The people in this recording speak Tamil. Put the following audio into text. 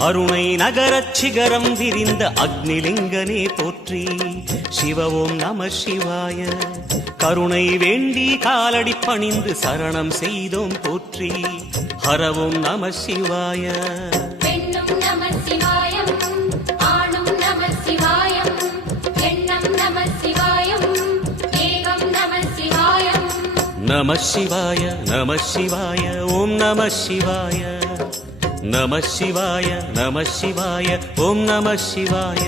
அருணை நகரச் சிகரம் விரிந்த அக்னிலிங்கனே போற்றி. சிவ ஓம் நம சிவாய. கருணை வேண்டி காலடி பணிந்து சரணம் செய்தோம் போற்றி. ஹர ஓம் நம சிவாய. பெண்ணும் நம சிவாயம், ஆணும் நம சிவாயம், எண்ணம் நம சிவாயம், ஏகம் நம சிவாயம். நம சிவாய நம சிவாய ஓம் நம சிவாய. நம சிவாய நம சிவாய ஓம் நம சிவாய.